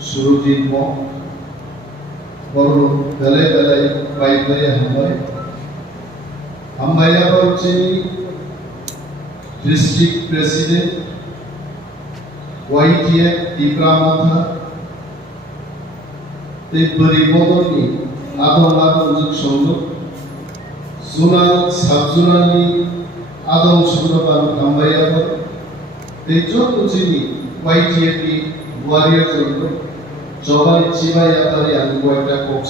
Surujit Mok, Baru Belai Painai Hwnui, Hambaya Bauchi, District President, YTF Tipra Mothani Mla Painai Zonal Sub-Zonal Adam Subrapan Hambaya Bauchi, YTF Warrior Jobai Chibai Atari and Waita Cox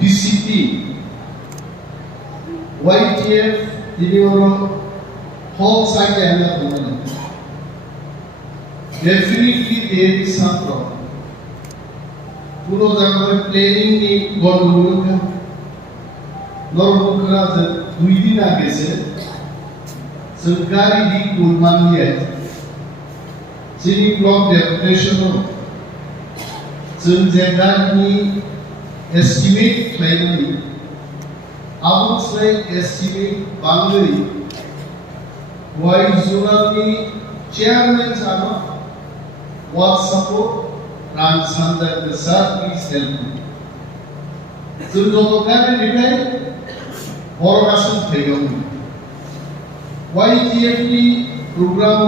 DCP YTF Dinoro Hall Side and definitely there is some problem. Puro Jagor planning in Gonduluka Norbuka the Duidina Gese Sangari di Kulmania Sini block deputation Zengani estimate claiming outside estimate boundary why zonally chairman are what support transcend the service help so the government reply organization thegam YTFP program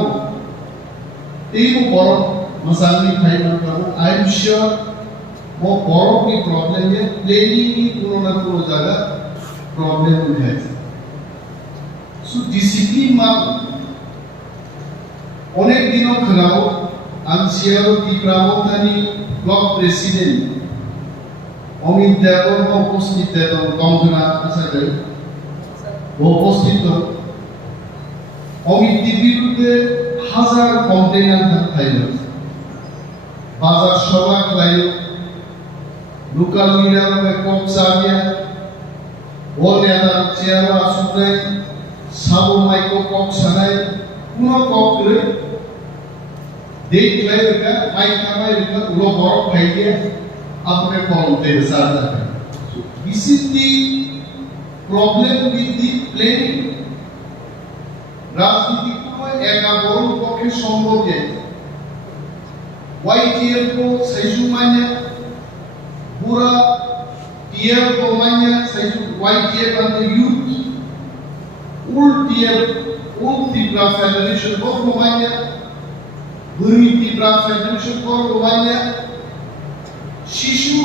team for Mothani Mla I am sure more borrowing problem है planning पूरा जगह problem है so discipline मां अनेक दिनों खराब अंशियारो Tipra Mothani Mla President Animesh Debbarma उपस्थित है तो कांगना ऐसा करें वो उपस्थित तो Animesh विरुद्ध हजार कंप्लेंट था Bazar Shabak lain, local leader में कौन सा गया, वो नेता चेहरा सुनने, साबु माइको कौन सा नहीं, उन्होंने कौन करे, देख लाये क्या, माइक कमाये क्या, उन्होंने बॉर्ड खाइए, अपने कौन दे सारना है. This is the problem with the planning. राजनीति को एक आबोर को के संभव है. YTF को सही मायने पूरा TF को मायने सही YTF and the youth all TF all Tipra Federation को मायने Hwnui Tipra Federation को मायने शिशु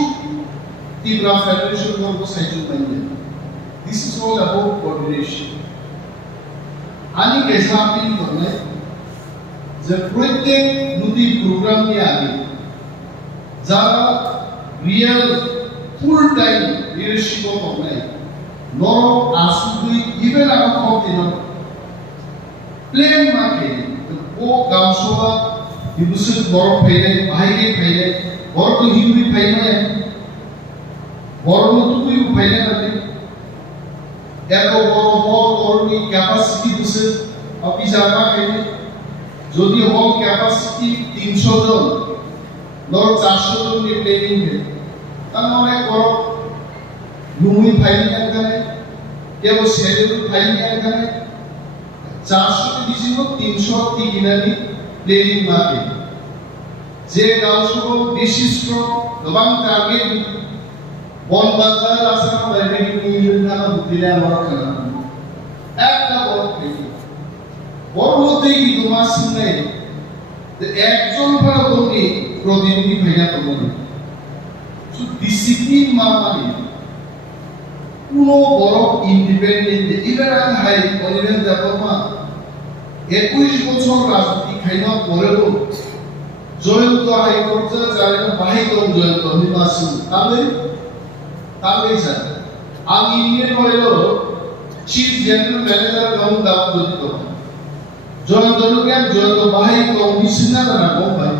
Tipra Federation को सही मायने this is all about coordination आनी कैसा अपनी करना है जब प्रत्येक नूतन प्रोग्राम में आगे ज़्यादा रियल फुल टाइम लीडरशिप को करना है नॉरो आसुदी इवन आप होते ना प्लेन मार्के वो गांव सोवा युवसुद बॉर्ड फैले बॉर्ड तो हिंदी फैले हैं बॉर्ड तो कोई फैले नहीं यार वो बॉर्ड की कैपेसिटी दुसरे अभी ज़्यादा फैले যদি হল ক্যাপাসিটি 300 জন ধর 400 জন নিয়ে প্ল্যানিং है তাহলে অনেক বড় ভূমি ফাইলিং এখানে কেবল শেডিউল ফাইলিং এখানে 400 টি দিছিল 300 টি গিনানি প্ল্যানিং মাকে যে গাঁওসব বিশিষ্ট গোবাং টার্গেট বন বাজার আসাম বাইরে নিয়ে না দিলে আমরা খানা একটা বড় পরবর্তী কি তোমার শুনে যে একজন পরবর্তী প্রতিনিধি ভাইয়া তো বলে সো ডিসিপ্লিন মানে কোনো বড় independent even I hi Animesh Debbarma 21 বছর রাজনীতি খাইনা পরেও জয়ন্ত হাইকোর্টে যারা বাহিকরণ জয়ন্ত নির্বাচন তাহলে স্যার আমি ইন্ডিয়ান হইলো চিফ জেনারেল ম্যানেজার গাউন দাম দিত জয়ন্ত লোকের জয়ন্ত বাহিক কমিশনার না কোম্পানি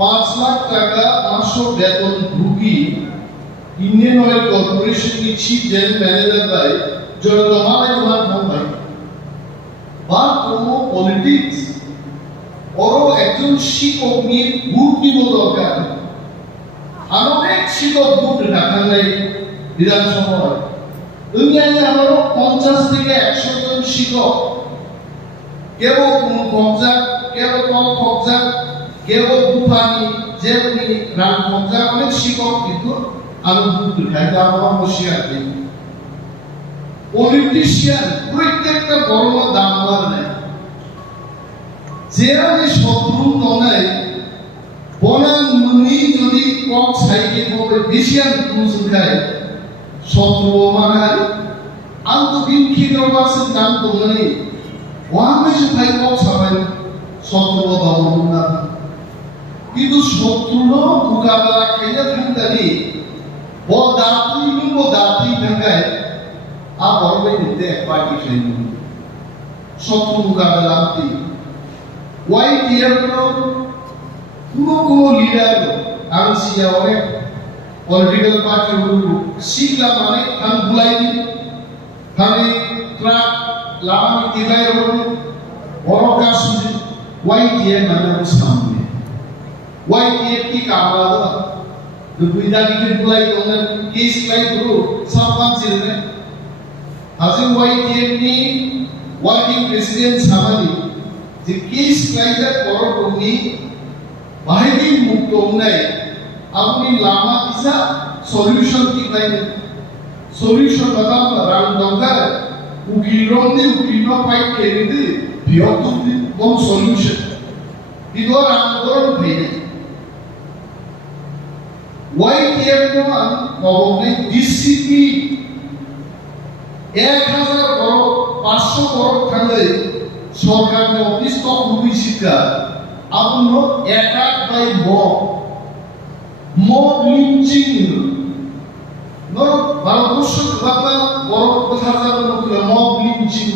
5 লাখ টাকা মাসো বেতন ঢুকি ইন্ডিয়ান অয়েল কর্পোরেশন की चीफ जनरल मैनेजर भाई জয়ন্ত মালাই ওনার কোম্পানি বা কোনো পলিটিক্স বড় একজন শিক্ষক নিয়ে ভোট দিব দরকার আর অনেক শিক্ষক ভোট রাখা নাই বিধানসভায় দুনিয়ায় আমারও 50 থেকে 100 জন শিক্ষক কেবল কোন কবজা কেবল কম কবজা কেবল বুফানি যেমনি রান মজা অনেক শিক্ষক কিন্তু আমি বুঝতে খাই আমার বসিয়ার দিই পলিটিশিয়ান প্রত্যেকটা বড় দামদার নেই যেরানি শত্রু নয় বনাম মুনি যদি কক সাইকে বলে বেশিয়ান কুসুন খায় শত্রু মানায় আলতো বিনখিত বাসের নাম তো নেই ওয়ামেশ ভাই কক সবাই শত্রু দমন না কিন্তু শত্রুর মোকাবেলা খাইয়া থাকতানি বদাতি থাকায় আবার নিতে পার্টি খাইনি শত্রু মোকাবেলা দি YTF কোনো লিডার আমি সিয়া অনেক পলিটিক্যাল পার্টি শিখলাম মানে আমি বুলাইনি আমি ট্রাক লামানি টিলাই রোড বড় কাজ YTF মানে সামনে YTF কি কামালা দুইদানি কে বুলাই তোমরা কেস লাই গুরু সামান ছিলেন হাজির YTF নি ওয়ার্কিং প্রেসিডেন্ট সামানি যে কেস লাইজার করনি বাহিনী মুক্ত নাই আপনি লামা কিসা সলিউশন কি লাইনে সলিউশন বাদাম রান দঙ্গার উকিল ফাইট কেরিতে বিয়তুম বম সলিউশন দিগো রামগরণ ভেনে YTF নো আম কবনে ডিসিপি 1000 বড় 500 বড় থাকলে সরকারের অফিস তো খুবই শিক্ষা আপন একা বাই মব লিঞ্চিং নর ভারতবর্ষ বাবা বড় কথা জানো না মব লিঞ্চিং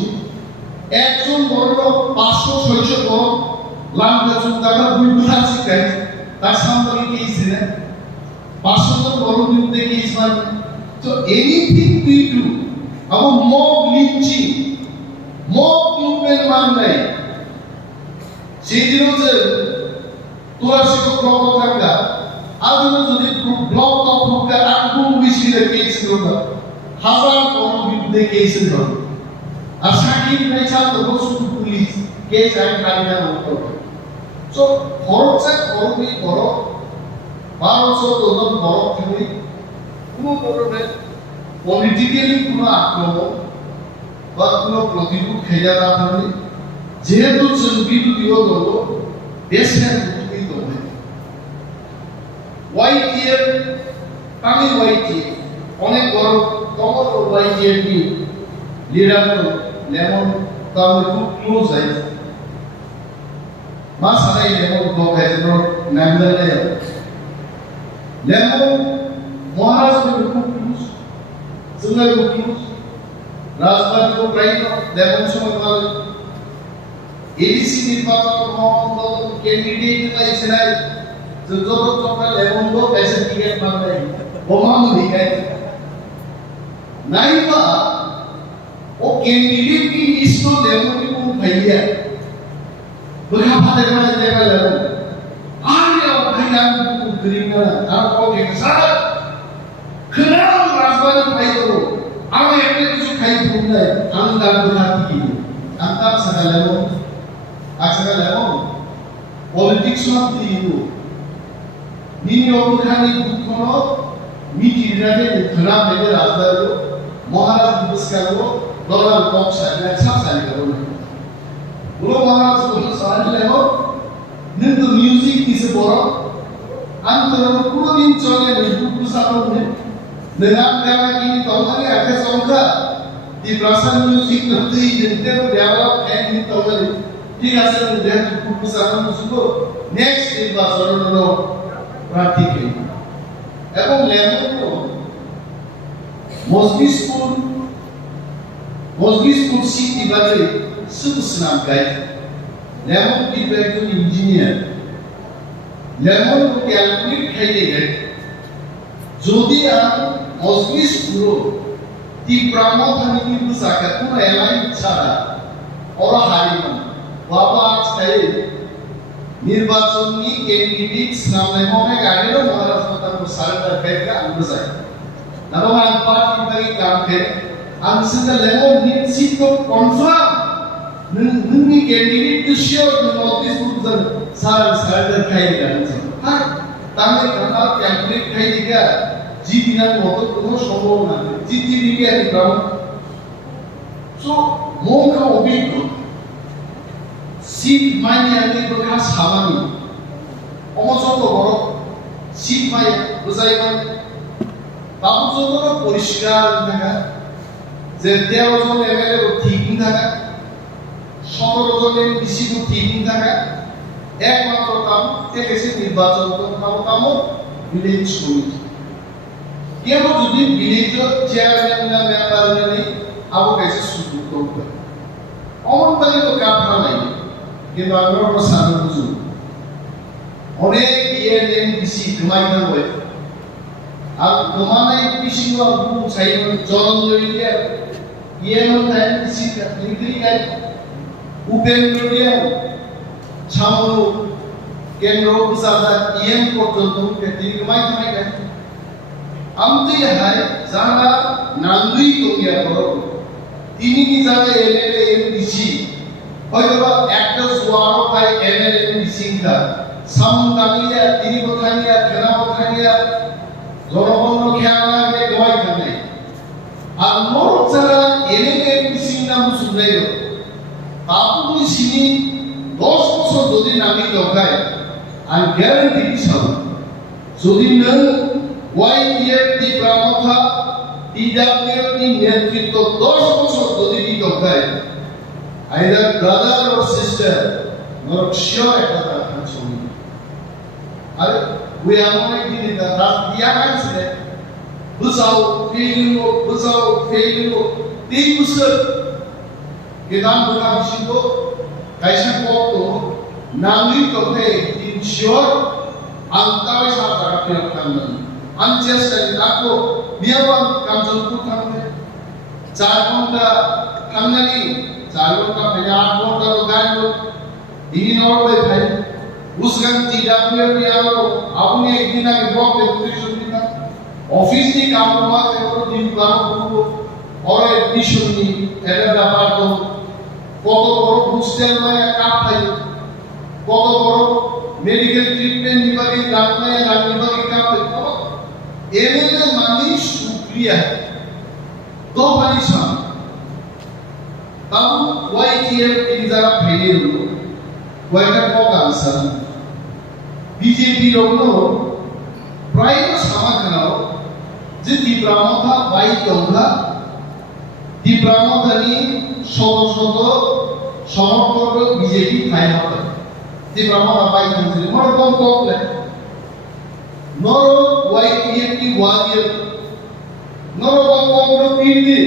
একজন বড় 500 600 বড় লাঙ্গা চুক্তাটা দুই কথা শিখায় তার সামনে কি ছিল 500 জন বড় বিরুদ্ধে কি ইসলাম তো এনিথিং উই ডু আবার মব লিঞ্চিং মব মুভমেন্ট মানে সেই দিন যে তোরা শিক্ষক ব্লক থাকা আজ যদি ব্লক তখন আগুন মিছিলে কেস করবে হাজার বড় বিরুদ্ধে কেস হবে আর সাকিব নাই ছাত্র শুধু পুলিশ কেস আইন কায়দা করতে তো খরচা খরচই বড় 1200 জন বড় থাকলে কোনো ধরনের পলিটিক্যালি কোনো আক্রমণ বা কোনো প্রতিকূল খেলা না থাকলে যেহেতু বিরোধীও দল দেশের বিরোধী দল YTF আমি YTF অনেক বড় কমন YTF লিডার লেমন তাহলে খুব ক্লোজ আছে মা সারাই লেমন গো নামদালে লেমন মহারাজ খুব ক্লোজ সুন্দর খুব ক্লোজ রাজবাড়ি তো প্রায় লেমন সময় এডিসি নির্বাচন মহল ক্যান্ডিডেট লাইছে নাই যত তোমরা লেমন গো পয়সা টিকেট মারবে বোমাম দিগাই নাইবা ও ক্যান্ডিডেট কি লিস্টো লেমন কি কোন ভাইয়া বড়া ফাতে মানে দেবা লেমন আরে ও ভাইয়া কোন করিনা আর ওকে স্যার খরাম রাজবাড়ি পাই করো আমি একটা কিছু খাই ফুলাই আমি দাম দেখাতি কি আন্তাম সাকা লেমন আজকাল লেমন পলিটিক্স অফ দি ইউ নিনি অবখানি দুঃখনো মিটিরাবে ধরা মেলে রাজদারো মহারাজ পুরস্কারও দলাল কক সাইনা সাসালি করো বলো মহারাজ বলে সাইলে হো নিন্দু মিউজিক কিসে বড় আন্তর কোনদিন চলে নিদু সাপনে নেগাম দেওয়া কি তোমারে আগে সংখ্যা দি প্রাসাদ মিউজিক নতি যেতে ডেভেলপ এন্ড তোমারে ঠিক আছে দেন খুব সারান সুকো নেক্সট নির্বাচন প্রার্থী কে এবং লেমন মজলিসপুর সিটি বাজারে সুসনাম গাই লেমন কি একজন ইঞ্জিনিয়ার লেমন ক্যালকুলেট খাইতে গেল যদি আর মজলিসপুর তীব্রা মথানি কিন্তু সাকা কোন এলাই ছাড়া ওরা হারিয়ে বাবা আজকাল নির্বাচনী ক্যান্ডিডেট নামে অনেক আগেও মহারাজ প্রধান সারেন্ডার ফেরকা আমরা যাই নামমান পার্টি বাই কাম করে আনসিদা লেমন নিট সিট কনফার্ম নুনি ক্যান্ডিডেট টু শিওর নু নটিস পুরজন সারেন্ডার খাই গেছে হ্যাঁ তাহলে কানা ক্যালকুলেট খাই দিকা জিতিনার মতো কোনো সম্ভাবনা নেই জিতি দিকে আর গ্রাম সো মৌখা অভিজ্ঞ শীত মাইনে আগে বোঝা সামানি অমজত বড় শীত মাইয়া বোঝাই মানে বাবু যত পরিষ্কার থাকা যে 13 জন এমএলএ ঠিক থাকা 17 জনের বেশি ঠিক থাকা একমাত্র কাম থেকে নির্বাচন কাম ভিলেজ কমিটি কেউ যদি ভিলেজ চেয়ারম্যান না মেম্বার নেই আবু কাছে সুযোগ করবে অমন পালি তো কাপড় নাই কিন্তু আমরা সারা বুঝু অনেক ইয়েন বেশি ঘুমাই না হয় আর ঘুমানাই বেশি গু চাই জন লইয়া ইয়েন তাই বেশি লিখলি গাই উপেন্দ্র দিয়া সামনো কেন্দ্র প্রসাদা ইয়েন পর্যন্ত দীর্ঘমাই থাকে আমতে হাই যারা নাঙ্গুই তোমিয়া করো তিনি কি যারা এমএলএ এমপিসি হয়তো একটা জোয়ারও পাই এমএলএ এমপিসি কা সামদানিয়া তিনি কথানিয়া খেলা কথানিয়া জনগণ খেলা কে গয় থাকে আর মোর যারা এমএলএ এমপিসি নাম শুনাই তাপুনি সিনি 10 বছর যদি নামি দরকার আর গ্যারান্টি দিছাও যদি না YPF Tipra Mothani Bjp নেতৃত্ব 10 বছর যদি দরকার either brother or sister not sure একটা কথা শুনি আর we are only doing the dia আছে বুঝাও ফেলিও তিন বছর কেদান বলা ছিল কাইসা কত নামি তোকে ইনশিওর আন্তাই সারা কান্না আনচেস্টার তাকো বিয়াবান কামজন কুথামে 4 ঘন্টা থামনানি 4 ঘন্টা ফেলে 8 ঘন্টা গাইলো দিন নরবে ভাই উসগান টিডব্লিউ বিয়ালো আপনি একদিন আগে ব্লক রেজিস্ট্রেশন দিতা অফিস নি কাম করা করে দিন কাম করব और एडमिशन নি এটা ব্যাপার তো কত বড় হোস্টেল মানে কাপ খাই কত বড় মেডিকেল ট্রিটমেন্ট বিভাগে ডাক্তার আর বিভাগে কাপ খাই এমএলএ মানে সুপ্রিয়া তো পারিশান তাও ওয়াইটিএফ এর যারা ফেলে হলো ওয়াইটা কক আনসার বিজেপি রগুলো প্রায় সমাধানও যে তীব্রা মথা বাই দংলা তীব্রা মথানি শত সমর্থক বিজেপি খাই হবে তীব্রা মথা বাই দংলা মর কম কমলে নর YPF কি ওয়াদিয়ে নর কম কম পিন্দি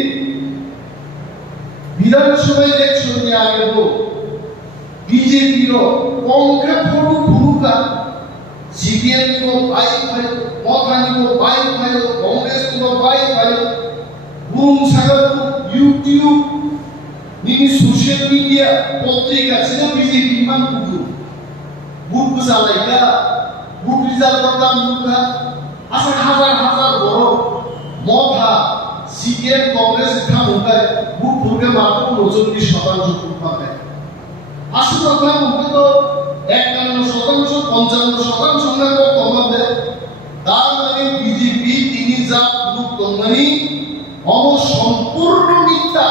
বিধানসভা ইলেকশন নিয়ে আগেব বিজেপি র কংগ্রেস ফটো ভূমিকা সিপিএম को बाइक भाई मोथानी को बाइक भाई कांग्रेस को बाइक भाई बुम सागर यूट्यूब निनी सोशल मीडिया पत्रिका से बीजेपी मान कुदु बुक बुझालाइका बुक रिजाल्ट करलाम मुखा आसा हाजार बড় मोथा সিপিএম কংগ্রেস খামুকা বুক ভুলকে মাত্র 39% ভোট পাবে আসল কথা মুখে তো 51% 55% না কমাবে তার মানে বিজেপি তিনি যা গ্রুপ কোম্পানি সম্পূর্ণ মিথ্যা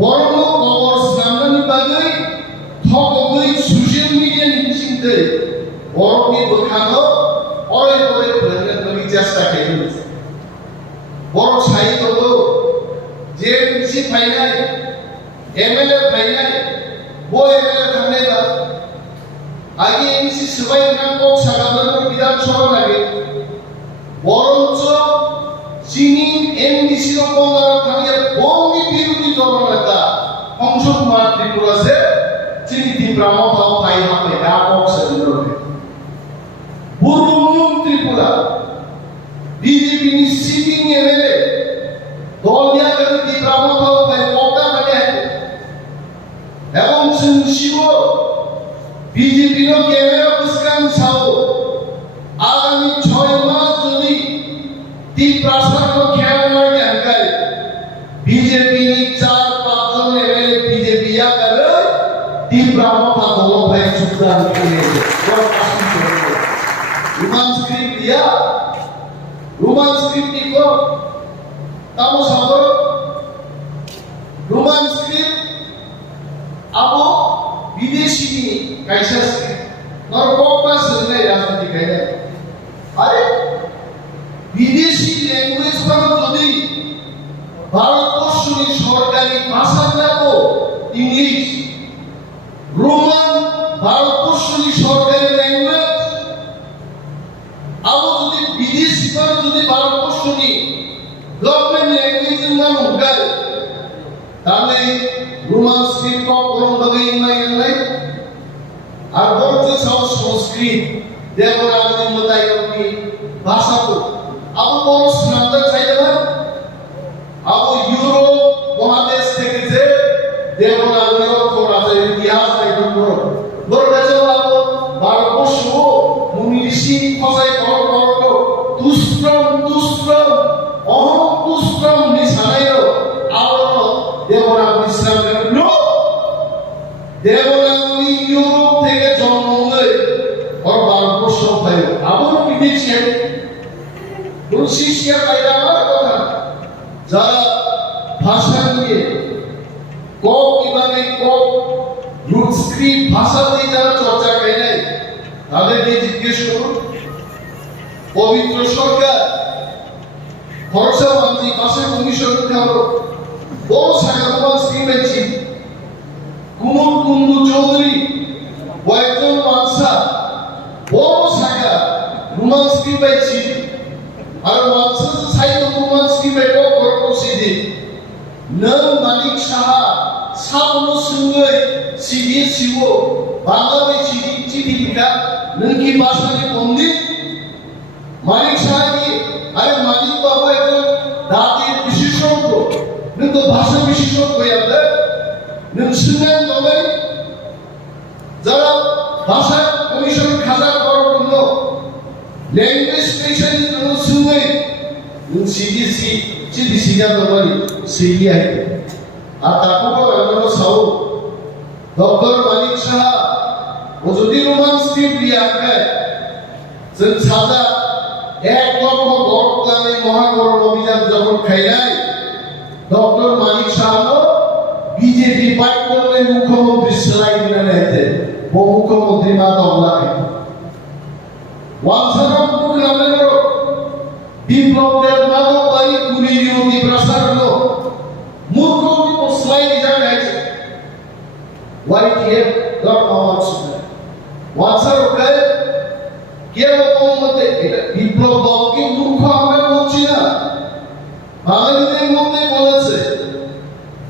বড় খবর সামনে বাগৈ ঠকগৈ সোশ্যাল মিডিয়া নিচিন্তে বড়কে দেখানো অরে করে প্রেজেন্ট করি চেষ্টা করেছে বড় সাহিত্য হলো যে কৃষি ফাইনাল এমএলএ ফাইনাল वो एमएलए थाने का आगे एमसी सबाई नाम को सागादन विधानसभा লাগে বরঞ্চ চিনি এমডিসি র পঙ্গারা থাকে বঙ্গি বিরোধী দলনেতা সংসদ কুমার ত্রিপুরাছে চিনি তীব্রা মথা পাই হবে ব্যাপক সেন্দ্রকে পূর্ব ত্রিপুরা বিজেপি নি সিটিং এমএলএ দলিয়া করে তীব্রা মথা পাই পকা মানে এবং শিব বিজেপি র ক্যামেরা পুস্কান সাও আগামী 6 মাস যদি তীব্রা সানো খেয়াল জানকাই বিজেপি নি 4-5 জন এমএলএ বিজেপি या করে তীব্রা মথা দল ভাই সুদান করে বড় কাশি করে script dia, Roman script iko, kamu sabar, Roman script, abo বিদেশি কাইসা script, নর কপা সরলে রাজনীতি কাইলে, আরে বিদেশি ল্যাঙ্গুয়েজ মানে যদি ভারতবর্ষের সরকারি ভাষা যাবো ইংলিশ, রোমান ভারতবর্ষের সরকারি ল্যাঙ্গুয়েজ, আবার যদি বিদেশি মানে যদি ভারতবর্ষের গভর্নমেন্ট ল্যাঙ্গুয়েজের নাম উগায়, তাহলে রোমান স্ক্রিপ্ট কোন ভাবে ইমাই নাই, আর বলতে সংস্কৃত দেবনাগরী মতায়নি ভাষা তো আবু বড় স্নাতক চাইলে না, আবু ইউরোপ মহাদেশ থেকে যে দেবনাগরী অক্ষর আছে ইতিহাস একদম বড় বড় কাছে আবু ভারতবর্ষ মুনি ঋষি খসাই বড় দুষ্ট্রম অহম দুষ্ট্রম নিশানাইও আবু দেবনাগরী ইসলামের নো দেবনাগরী ইউরোপ থেকে জন্ম হয়ে और ভারতবর্ষ হয় আবু বিদেশি শিষ্যা পাইলে আমার কথা যারা ভাষা নিয়ে কক কিভাবে কক রুট স্ক্রিপ্ট ভাষা দিয়ে যারা চর্চা করে নাই তাদেরকে জিজ্ঞেস করুন। পবিত্র সরকার খরচা মন্ত্রী ভাষা কমিশন হলো বড় শাখা রোমান স্ক্রিপ্ট আছে কুমুর কুন্দু চৌধুরী কয়েকজন মানসা বড় শাখা রোমান স্ক্রিপ্ট আছে আর মানসা সাহিত্য রোমান স্ক্রিপ্ট করছি নং মানিক সাহা সামনো সঙ্গে সিডি শিব বাংলায় সিডি চিঠি লিখা নকি ভাষায় পণ্ডিত মানিক সাহা কি আরে মানিক বাবা একজন দাঁতের বিশেষজ্ঞ কিন্তু ভাষা বিশেষজ্ঞ আমরা শুনেন তবে যারা ভাষা কমিশন খাজা করার জন্য ল্যাঙ্গুয়েজ স্পেশালিস্ট শুনে সিডিসি চিঠি সিগা দবারি সিগিয়া আর তারপর আমরা সাউ ডক্টর মানিক সাহা ও যদি রোমান স্ক্রিপ্ট দিয়ে আঁকায় যে সাদা 1 লক্ষ বড় প্ল্যানে মহাকরণ অভিযান যখন খাইলাই doctor Manik Saha BJP party মুখ্যমন্ত্রী সেলাই দিনে নেতে ও মুখ্যমন্ত্রী মা দমলা ওয়ানসারাম প্রোগ্রামে বিপ্লবের মাদক বাড়ি পুরী বিরোধী প্রসার হলো মূর্খ স্লাইড জানাইছে YTF ধর্মমাস ওয়ানসার ওকে কে মতে এটা বিপ্লব দলকে মূর্খ আমরা বলছি না, বাঙালিদের মধ্যে বলেছে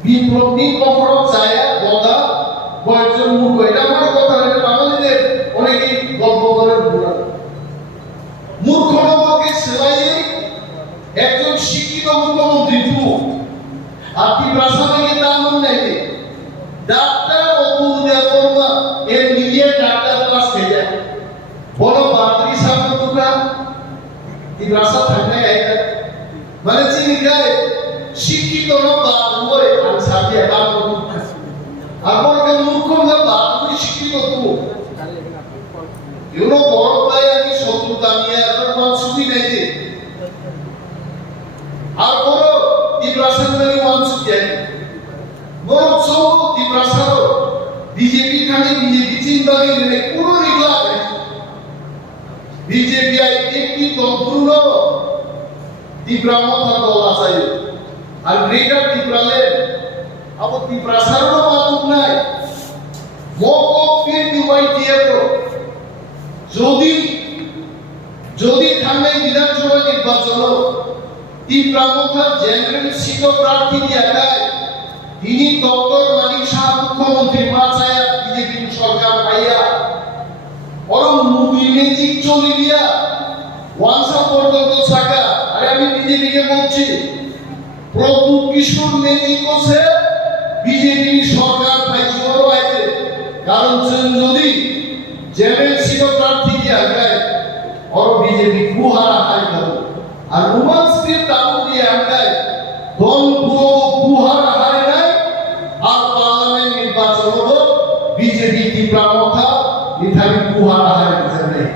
বিপ্লব কখনো চায় বদা কয়েকজন মূর্খ, এটা আমার কথা, এটা বাঙালিদের অনেকেই গল্প করে বলা মূর্খ নবকে সেলাই একজন শিক্ষিত মুখ্যমন্ত্রী আর কি প্রাসাদে দাম নেই ডাক্তার অতুল দেববর্মা এর নিজে ডাক্তার ক্লাস খেয়ে বড় বাদরি সামনে তোমরা এই প্রাসাদ থাকলে মানে চিনি গায়ে শিক্ষিত বাদ হয়ে আর সাথে বাদ আবার কেন মূর্খ না বাদ শিক্ষিত তো ইউনো বড় ভাই আমি শত্রুতা নিয়ে এত মানসুকি নাই যে আর বড় তিপ্রাসাদী মানসুকি আছে বড় সব তিপ্রাসাদ বিজেপি খালি বিজেপি চিন্তাকে নিয়ে পুরো রিগলা আছে বিজেপি আই একটি সম্পূর্ণ তিপ্রা মথা দল আছে আর গ্রেটার তিপ্রালে আবার তিপ্রাসাদও মাতুক নাই মক ফির দিবাই দিয়ে যদি থামে বিধানসভা নির্বাচন তিপ্রা মথার জেনারেল সিট প্রার্থী দেখায় তিনি ডক্টর মানিক সাহা মুখ্যমন্ত্রী মাছায়া বিজেপি সরকার পাইয়া বরং মুভি ম্যাজিক চলে দিয়া ওয়ানসা পর্যন্ত শাখা আরে আমি বিজেপিকে বলছি প্রভু কিশোর ম্যাজিক আছে বিজেপি সরকার পাইছে বড় পাইছে কারণ যদি জেনারেল সিট প্রার্থী দেখায় और बीजेपी गुहारा हाई करो और रोमान स्क्रिप्ट आउट दिया है दोन पुरो गुहारा हाई नहीं और पार्लियामेंट निर्वाचन हो बीजेपी की प्रमुख था निथावी गुहारा हाई नहीं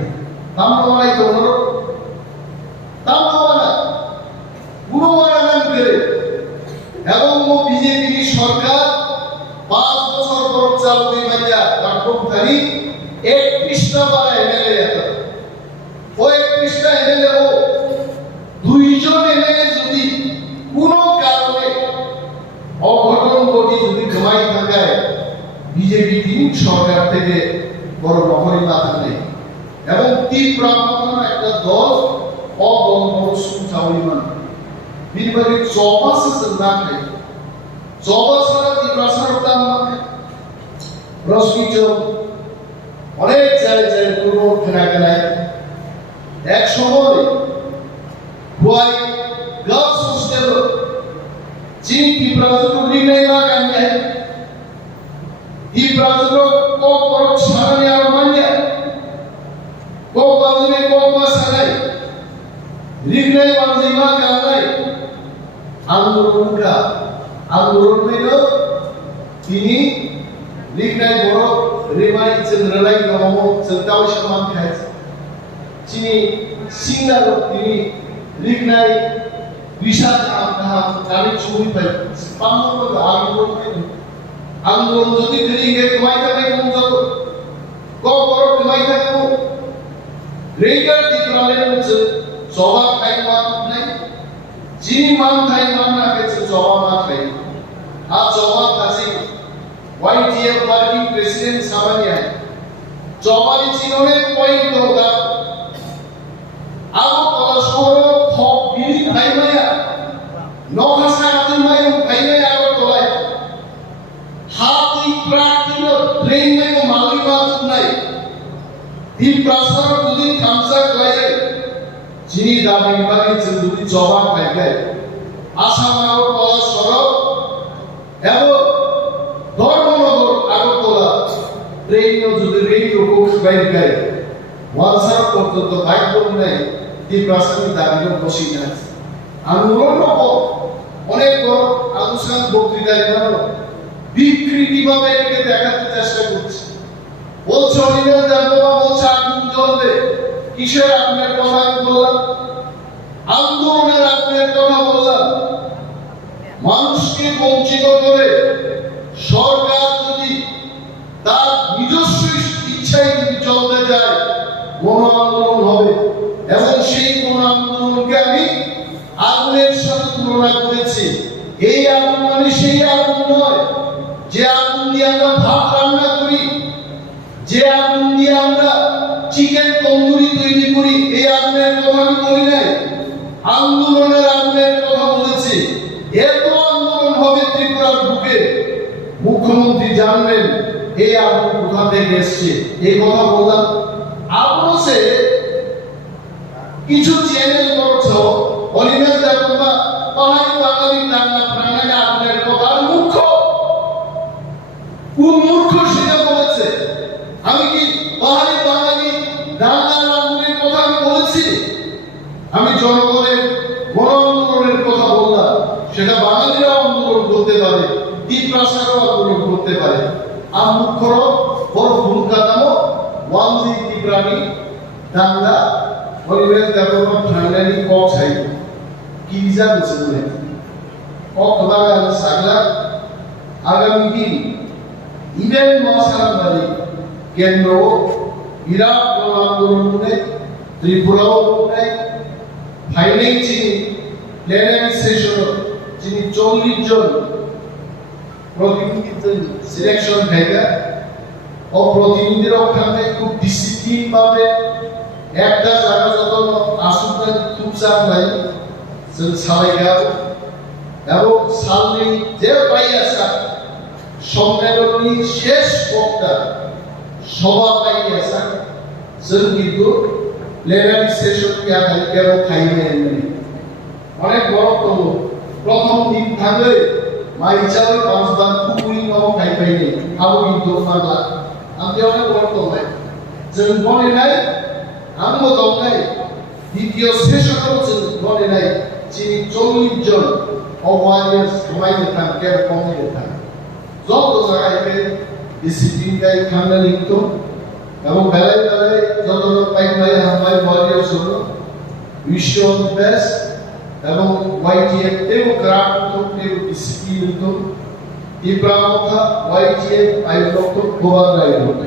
हम लोग नहीं तो खाली एक कृष्णा वाला एमएलए आता वो एक कृष्णा एमएलए हो दुईजन एमएलए যদি কোনো কারণে অঘটন ঘটি যদি জমাই থাকে বিজেপি তিন সরকার থেকে বড় লহরি মাথা নেই এবং তীব্রা মতন একটা দল অগণন সুচাউলিমান বিরবারে 24 জন নাম 24 সারা তীব্রা সরকার নামে রশ্মিচ অনেক জায়গায় পুরো কেনাকাটায় এক সময় हुआई गर्ल्स हॉस्टल चीन की प्राजनो रिगने लागान्या दी प्राजनो को परक सारने आरमान्या को बाजने को बसनाय रिगने बाजिमा गानाय आंदोलन में लो तिनी रिगने बरो रिमाई चंद्रलाई गमो चंताव शमान खाय चीनी सिंगार तिनी लिखनाय विशाल नाम गाड़ी छुई पर पामो को आंदोलन যদি করিগে কমাই থাকে কোন যাব কো বড় কমাই থাকে রেগার দিকরালের মধ্যে সভা খাই মান নাই যিনি মান খাই মান না গেছে সভা মা খাই আর সভা কাছে ওয়াইটিএফ পার্টি প্রেসিডেন্ট সামানিয়া সভাই চিননে পয়েন্ট দা আবো কলা শহর খব বিলি খাইমায়া নহাসা আদিমায় খাইমায়া আর তোলাই হাতি প্রাকৃত ট্রেন মে মালি বাত নাই দি প্রাসার যদি খামসা খায় যিনি দাবি বাকি যদি জবাব পাইবে আসামার কলা সড়ক এবং ধর্মনগর আগরতলা ট্রেন যদি রেল রোড বাইরে গায় ওয়ানসার পর্যন্ত বাইক নাই দি প্রাসাদের দাবির বসিয়ে আছে আন্দোলন অনেক বড় আলোচনা বক্তৃতায় বিকৃতিভাবে এটাকে দেখাতে চেষ্টা করছে বলছে অনিমেষ দেববর্মা বলছে আগুন জ্বলবে কিসের আগুনের কথা বললাম আন্দোলনের আগুনের কথা বললাম মানুষকে বঞ্চিত করে সরকার যদি তার নিজস্ব ইচ্ছায় যদি চলতে যায় গণ আন্দোলন হবে এবং সেই গণ আন্দোলনকে আমি আগুনের সাথে তুলনা করেছি এই আগুন মানে সেই আগুন নয় যে আগুন দিয়ে আমরা ভাত রান্না করি যে আগুন দিয়ে আমরা চিকেন তন্দুরি তৈরি করি এই আগুনের কথা আমি বলি নাই আন্দোলনের আগুনের কথা বলেছি এত আন্দোলন হবে ত্রিপুরার বুকে মুখ্যমন্ত্রী জানবেন এই আগুন কোথা থেকে এসছে এই কথা বললাম আপনি কিছু চ্যানেল করছো অনিমেষ দেববর্মা পাহাড়ি বাঙালি বাংলা প্রাণায় আগুনের কথা মূর্খ কোন মূর্খ সেটা বলেছে আমি কি পাহাড়ি বাঙালি বাংলার আগুনের কথা আমি বলেছি আমি জনগণের গণ আন্দোলনের কথা বললাম সেটা বাঙালিরা আন্দোলন করতে পারে তীব্রাসারও আন্দোলন করতে পারে আর মূর্খর বড় ভূমিকা নাম ওয়ানজি তীব্রানি দাঙ্গা অনিমেষ দেববর্মা ঠান্ডানি কক ছাই কি হিসাব আছে বলে কক বাঙাল সাগলা আগামী দিন ইভেন মহাসাগরবাদী কেন্দ্র বিরাট গণ আন্দোলনে ত্রিপুরাও নেই ফাইনাল চিনি প্লেনারি সেশন যিনি 40 জন প্রতিনিধি সিলেকশন থেকে ও প্রতিনিধির ওখানে খুব ডিসিপ্লিন ভাবে একটা জায়গা যত আসুন খুব চাই जों सालायगाव এবং সামনে যে পাই আসা সম্মেলনী শেষ বক্তা সভা পাই আসা जों কিন্তু প্লেনারি সেশনকে আগে খাইয়ে এনে অনেক বক্তব্য প্রথম দিন থাকে মাইচাল পাঁচবার পুকুরি নও খাই পাইনি আবু কিন্তু মাগলা আমি অনেক বক্তব্য जों মনে নাই আমও দম নাই দ্বিতীয় সেশন হচ্ছে মনে নাই যিনি 40 জন অওয়ারিয়ার্স সবাইকে থাকেন কমিয়ে থাকেন যত জায়গায় ডিসিপ্লিন গাই খান্না লিখত এবং বেলায় বেলায় যত পাইনাই হামলাই ওয়ারিয়ার্স হলো উইশ অল দ্য বেস্ট এবং ওয়াইটিএফ এবং ক্রাফট করতে ডিসিপ্লিন হতো টিপ্রা মথা ওয়াইটিএফ আই ডক্টর গোবার রায় হতো